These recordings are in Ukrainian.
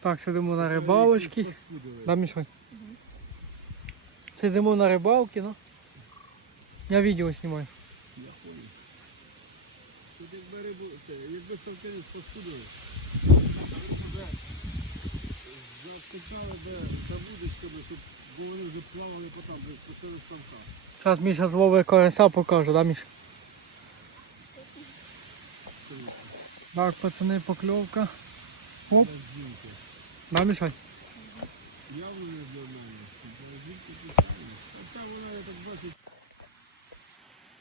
Так, сидимо на рибалочці. Паскудили. Да, Мішань? Сидимо на рибалці, ну. Я відео знімаю. Тут якби рибу, якби ставкені спаскудили. Закачали де за вудочками, щоб бо вони вже плавали потім, вже спустили з ставка. Зараз Міша зловить карася покаже, да, Міш? Так, пацани, покльовка. Оп, Жінки. да, Мішань? Явно не мене. Вона, я так бачу,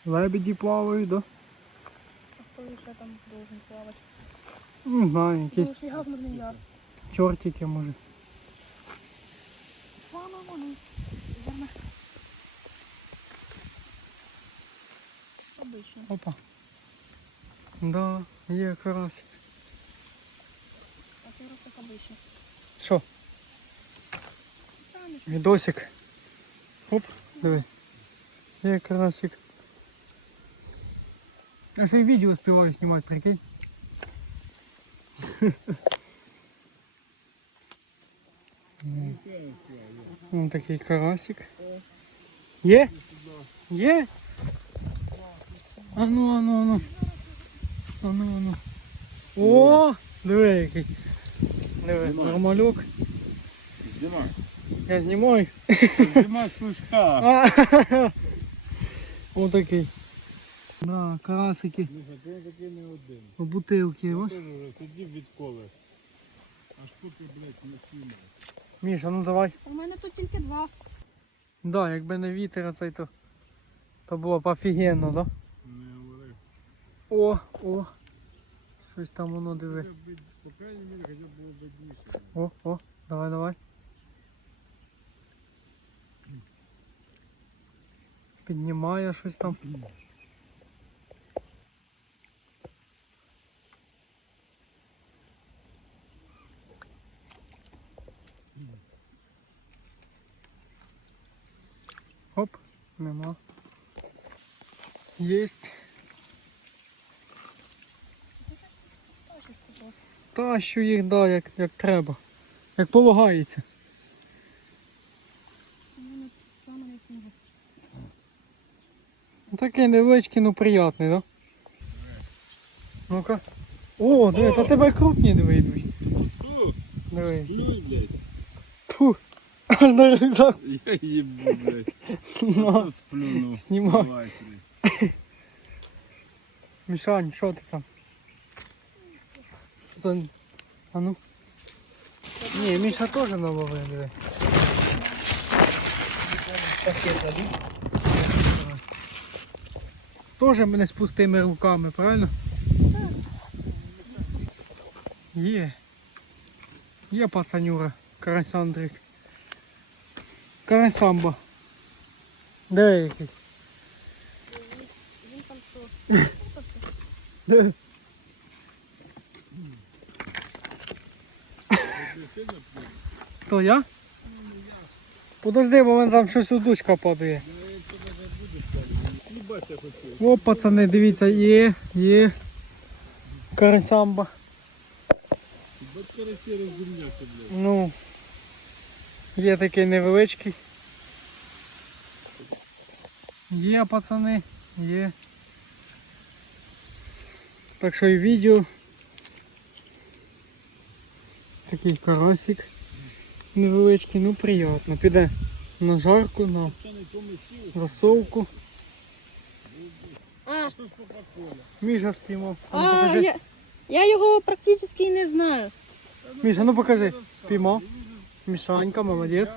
Лебеді плавають, да? А хто ще там должен плавати? Не знаю, Ну, якісь ж явно не я. чортики, може. Саме вони. Верно. Обично. Опа. Да, є карасик. Що, Самі ж. відосик? Оп, диви. Є карасик. Я ще й відео співаю знімати, прикинь. М, Вон такий карасик. Є? Є? Ану, ану, ану. Ану, ану. О, диви який. Диви, нормальок. Знімай. Я знімаю. Знімай служка. А, Ось такий. Да, карасики у бутилки. Ось. теж вже сидів. Аж поки, блядь, не снимав. Міша, ну давай. У мене тут тільки два. Да, якби не вітер оцей, то, то було б офігенно, да? Не говори. О, о. Щось там воно диви. Хоча б, По крайній мірі, хоча б було видніше. О, о, давай, давай. Піднімає щось там. Оп, нема. Єсть. Тащу їх, да, як, як треба. Як полагається. Ну, Такий невеличкий, ну приятний, да? Ну-ка. О, диви, та тебе крупні диви йдуть. Диви. плюй, блядь. Фу. Аж на рюкзак. Я їбу, блядь. На. Сплюнув. Знімай. Давай сюди. Мішань, що ти там? Там? А ну. Ні, Міша теж наловив, диви. Тоже мене з пустими руками, правильно? Є. Є пацанюра, карась Андрик. Карасамба. Де який? Він там що? Де? Ти сильно плюй? То я? Подожди, бо мене там щось падає. Їбать я хотів. О, пацани, дивіться, є, є. Карасі. Ну. Є такий невеличкий. Є, пацани, є. Так що і відео. Такий карасик. Невеличкий, ну приємно. Піде на жарку, на засовку. А. Міша спіймав. А ну, покажи. я, я його практично не знаю. Міша, ну покажи. Спіймав. Мішанька, молодець.